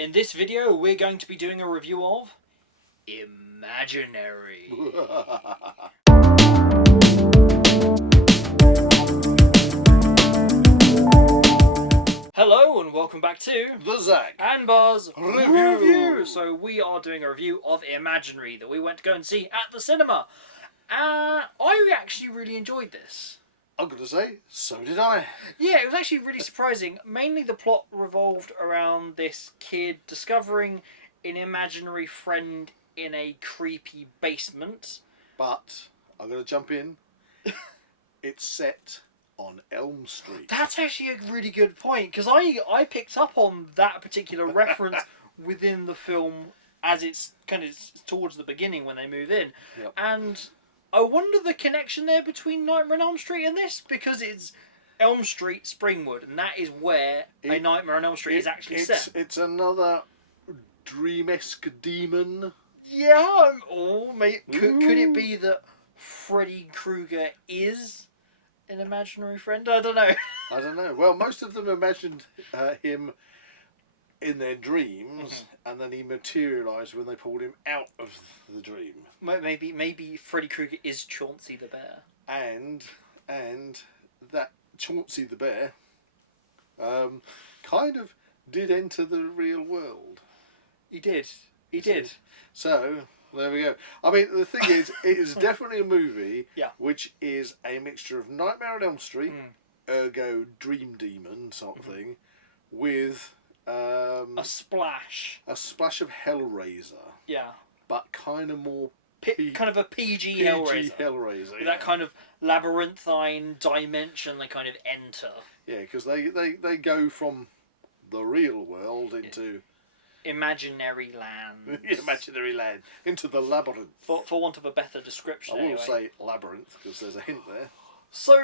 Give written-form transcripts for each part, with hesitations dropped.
In this video, we're going to be doing a review of Imaginary. Hello and welcome back to the Zak and Buzz Review. So we are doing a review of Imaginary that we went to go and see at the cinema. I actually really enjoyed this. I'm going to say, so did I. Yeah, it was actually really surprising. Mainly the plot revolved around this kid discovering an imaginary friend in a creepy basement. But I'm going to jump in. It's set on Elm Street. That's actually a really good point, because I picked up on that particular reference within the film as it's kind of towards the beginning when they move in. Yep. And I wonder the connection there between Nightmare on Elm Street and this, because it's Elm Street, Springwood, and that is where A Nightmare on Elm Street is actually set. It's another dream-esque demon. Yeah, or could it be that Freddy Krueger is an imaginary friend? I don't know. I don't know. Well, most of them imagined him in their dreams, and then he materialised when they pulled him out of the dream. Maybe Freddy Krueger is Chauncey the bear. And that Chauncey the bear kind of did enter the real world. He did. He did. So, there we go. I mean, the thing is, it is definitely a movie which is a mixture of Nightmare on Elm Street, ergo Dream Demon sort of thing, with a splash of Hellraiser. Yeah. But kind of more kind of a PG Hellraiser. With that kind of labyrinthine dimension they kind of enter. Yeah, because they go from the real world into imaginary land. Imaginary land. Into the labyrinth. For want of a better description. I will say labyrinth, because there's a hint there. So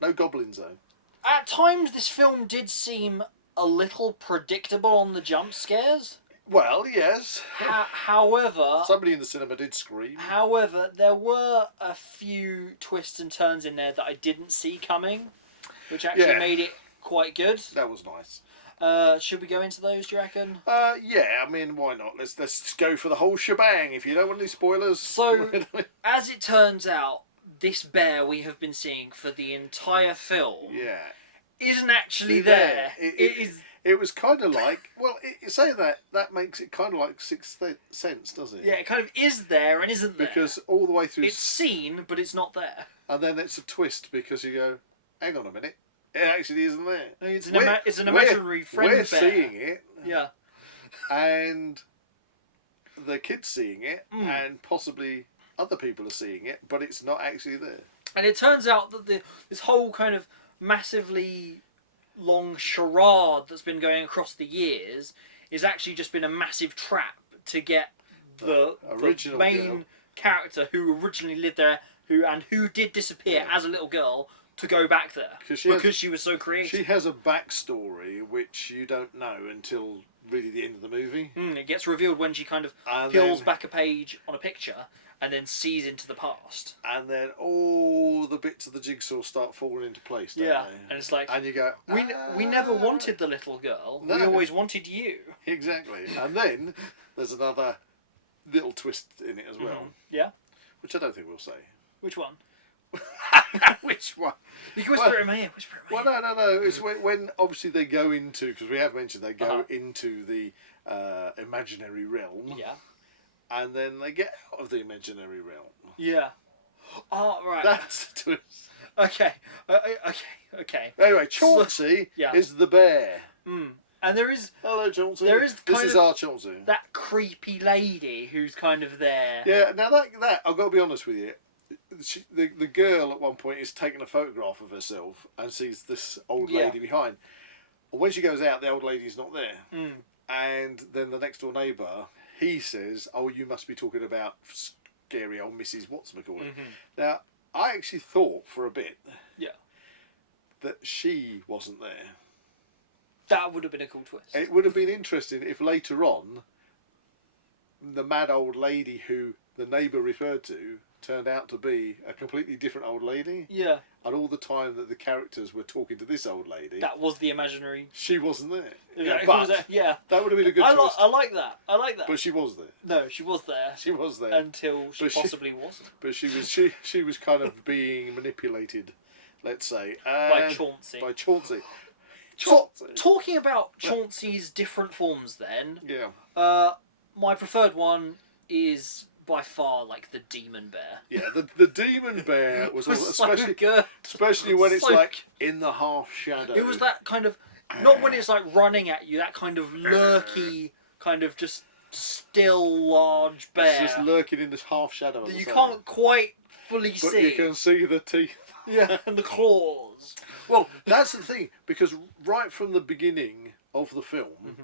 no goblins though. At times this film did seem a little predictable on the jump scares. Well, yes. However, somebody in the cinema did scream. However, there were a few twists and turns in there that I didn't see coming, which actually made it quite good. That was nice. Should we go into those, do you reckon? Yeah, I mean, why not? Let's go for the whole shebang. If you don't want any spoilers. So, as it turns out, this bear we have been seeing for the entire film isn't actually there. It was kind of like, well, say that makes it kind of like Sixth Sense, doesn't it? Yeah, it kind of is there and isn't there. Because all the way through... It's seen, but it's not there. And then it's a twist, because you go, hang on a minute, it actually isn't there. It's an imaginary friend bear. We're seeing it. Yeah. And the kid's seeing it, and possibly other people are seeing it, but it's not actually there. And it turns out that this whole kind of massively long charade that's been going across the years is actually just been a massive trap to get the main character who originally lived there, who did disappear as a little girl, to go back there because she was so creative. She has a backstory which you don't know until really the end of the movie. It gets revealed when she kind of peels back a page on a picture and then sees into the past. And then all the bits of the jigsaw start falling into place, don't they? And it's like... And you go... We never wanted the little girl. No. We always wanted you. Exactly. And then there's another little twist in it as well. Yeah? Which I don't think we'll say. Which one? Which one? You can whisper it in my ear. Well, no. It's when obviously they go into... Because we have mentioned they go into the imaginary realm. Yeah. And then they get out of the imaginary realm. Yeah. Oh, right. That's the twist. Okay. Okay. Anyway, Chauncey is the bear. And there is... Hello, Chauncey. This is our Chauncey. That creepy lady who's kind of there. Yeah, now that I've got to be honest with you. The girl at one point is taking a photograph of herself and sees this old lady behind. And when she goes out, the old lady's not there. And then the next door neighbour... He says, "Oh, you must be talking about scary old Mrs. What's-McCall." Now, I actually thought for a bit, that she wasn't there. That would have been a cool twist. It would have been interesting if later on, the mad old lady who the neighbour referred to turned out to be a completely different old lady. Yeah. and all the time that the characters were talking to this old lady, That was the imaginary. she wasn't there. Yeah, But that would have been a good I twist. like that. I like that. But she was there. No, she was there. She was there. Until she But she- possibly wasn't. But she was kind of being manipulated, let's say, By Chauncey. By Chauncey. Talking about Chauncey's different forms then, Yeah. my preferred one is by far like the demon bear. Yeah, the demon bear was especially so good. especially when it's So like in the half shadow. It was that kind of, not when it's like running at you, that kind of lurky, kind of just still large bear. It's just lurking in this half shadow. That you can't quite fully but see. you can see the teeth. Yeah, and the claws. Well, that's the thing, because right from the beginning of the film,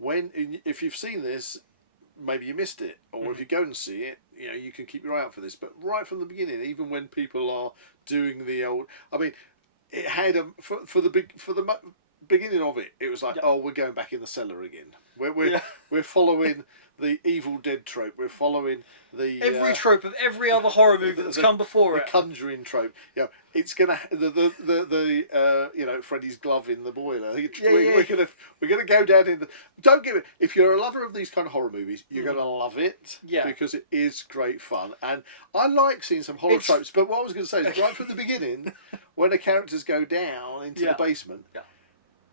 if you've seen this, maybe you missed it, or if you go and see it, you know, you can keep your eye out for this. But right from the beginning, even when people are doing the old, I mean, it had for the beginning of it, it was like, oh, we're going back in the cellar again. We're following the Evil Dead trope. We're following the Every trope of every other horror movie that's come before it. The Conjuring trope. You know, it's gonna the you know, Freddy's glove in the boiler. We're gonna go down in the. Don't give it. If you're a lover of these kind of horror movies, you're gonna love it. Yeah. Because it is great fun, and I like seeing some horror tropes. But what I was going to say is, right from the beginning, when the characters go down into the basement,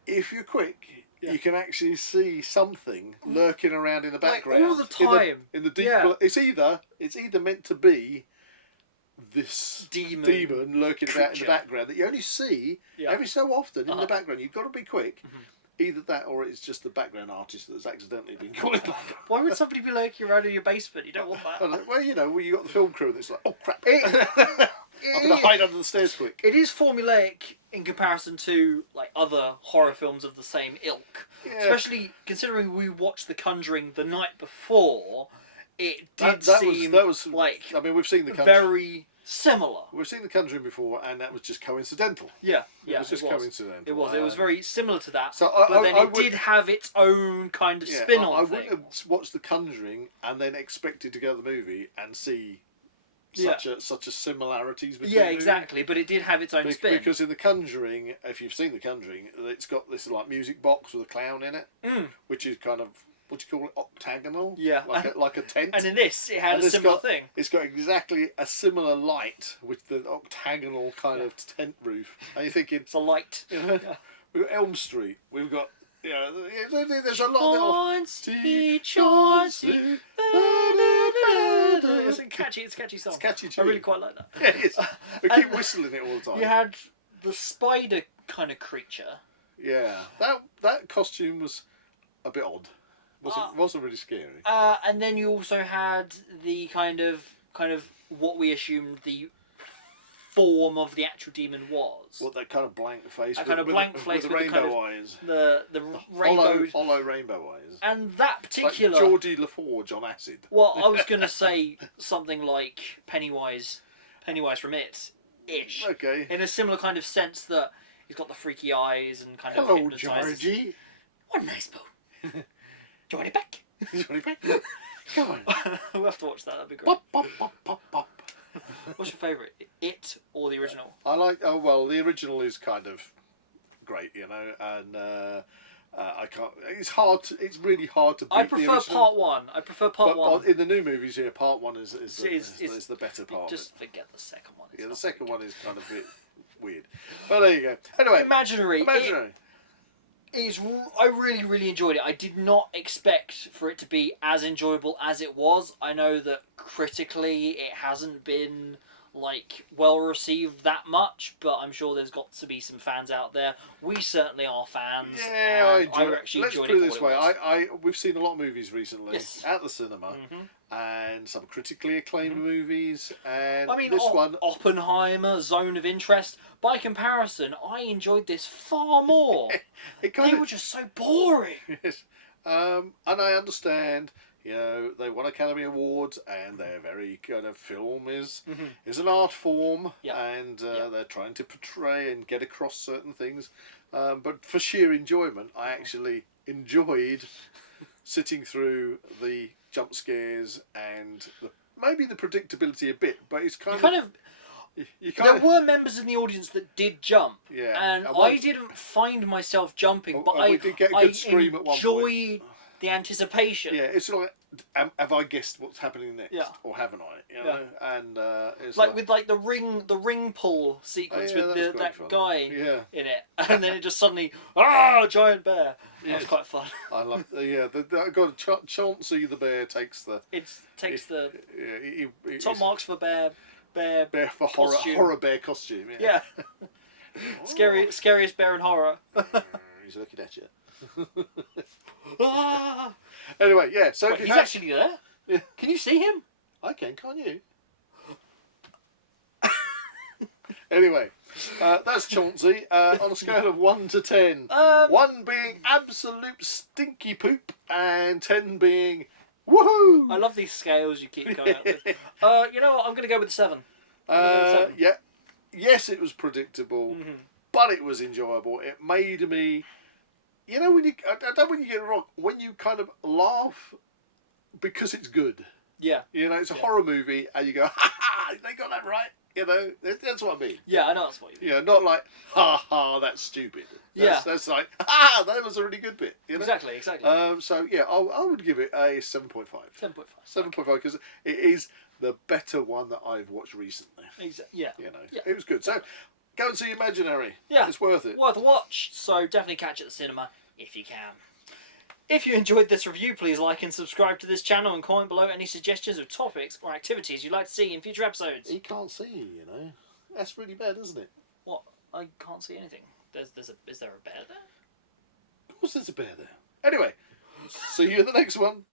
if you're quick. You can actually see something lurking around in the background. Like all the time. In the deep. It's either meant to be this demon lurking about in the background that you only see every so often in the background. You've got to be quick. Either that, or it's just the background artist that's accidentally been caught. Why would somebody be lurking around in your basement? You don't want that. Well, you know, you got the film crew that's like, oh crap. I'm going to hide under the stairs quick. It is formulaic in comparison to like other horror films of the same ilk. Yeah. Especially considering we watched The Conjuring the night before, it did seem like, I mean, we've seen The Conjuring. Very similar. We've seen The Conjuring before, and that was just coincidental. Yeah, it was just coincidental. It was very similar to that. So but then it did have its own kind of spin on I wouldn't have watched The Conjuring and then expected to go to the movie and see such a similarities between the exactly, but it did have its own spin. Because in The Conjuring, if you've seen The Conjuring, it's got this like music box with a clown in it, which is kind of, what do you call it, octagonal? Yeah. Like a tent. And in this, it had a similar thing. It's got exactly a similar light with the octagonal kind of tent roof. And you're thinking... It's a light. You know, we've got Elm Street, we've got... You know, there's a lot of... Chauncey. It's a catchy song. It's catchy too. I really quite like that. Yeah, it is. We keep whistling it all the time. You had the spider kind of creature. Yeah, that costume was a bit odd. Wasn't really scary. And then you also had the kind of what we assumed the form of the actual demon was. What, that kind of blank face? That kind of blank face with the rainbow eyes. The rainbow... Hollow rainbow eyes. And that particular... Like Geordie LaForge on acid. Well, I was going to say something like Pennywise from It-ish. Okay. In a similar kind of sense that he's got the freaky eyes and kind of Hello, hypnotises. Georgie. What a nice boat. Do you want it back? Come on. We'll have to watch that. That'd be great. Pop, pop, pop, pop, pop. What's your favourite? It or the original? I like. Oh well, the original is kind of great, you know, and I can't. It's really hard to beat I the prefer original. part one. But in the new movies, part one is the better part. Just forget the second one. The second one is kind of a bit weird. But there you go. Anyway, Imaginary. I really, really enjoyed it. I did not expect for it to be as enjoyable as it was. I know that critically it hasn't been like well received that much, but I'm sure there's got to be some fans out there. We certainly are fans. Yeah, I enjoyed it. Let's put it this way: we've seen a lot of movies recently at the cinema, and some critically acclaimed movies. And I mean, this one, Oppenheimer, Zone of Interest. By comparison, I enjoyed this far more. They were just so boring. Yes, and I understand. You know, they won Academy Awards, and their very kind of film is an art form, and they're trying to portray and get across certain things. But for sheer enjoyment, I actually enjoyed sitting through the jump scares and maybe the predictability a bit. But it's kind of You There can't. were members in the audience that did jump, Yeah, and and I once- didn't find myself jumping, but and we did get a good scream at one point. enjoyed the anticipation. Yeah, it's like, have I guessed what's happening next, Yeah. or haven't I? You know, and it's Like with like the ring pull sequence yeah, with that was that great fun. guy Yeah. in it, and then it just suddenly giant bear. That was quite fun. I love. God, Chauncey the bear takes the. It takes the Yeah, top marks for bear for costume. horror bear costume. Yeah. Yeah. Scariest bear in horror. He's looking at you. Ah! Anyway, yeah. So Wait, if you he's have, actually there. Yeah. Can you see him? I can, can't you? Anyway, that's Chauncey on a scale of 1 to 10. 1 being absolute stinky poop, and 10 being woohoo. I love these scales you keep coming up with. You know what? I'm going to go with 7. Yeah. Yes, it was predictable, but it was enjoyable. It made me, you know, when you I don't when you get it wrong, when you kind of laugh because it's good. Yeah. You know, it's a horror movie, and you go, ha ha, they got that right. You know, that's what I mean. Yeah, I know that's what you mean. Yeah, not like, ha ha, that's stupid. That's like, ah, that was a really good bit. You know? Exactly. So yeah, I would give it a 7.5. 7.5. 7.5 because it is the better one that I've watched recently. Yeah. You know, it was good. So go and see Imaginary. Yeah. It's worth it. Worth a watch. So definitely catch it at the cinema if you can. If you enjoyed this review, please like and subscribe to this channel and comment below any suggestions of topics or activities you'd like to see in future episodes. He can't see, you know. That's really bad, isn't it? What? I can't see anything. Is there a bear there? Of course there's a bear there. Anyway, see you in the next one.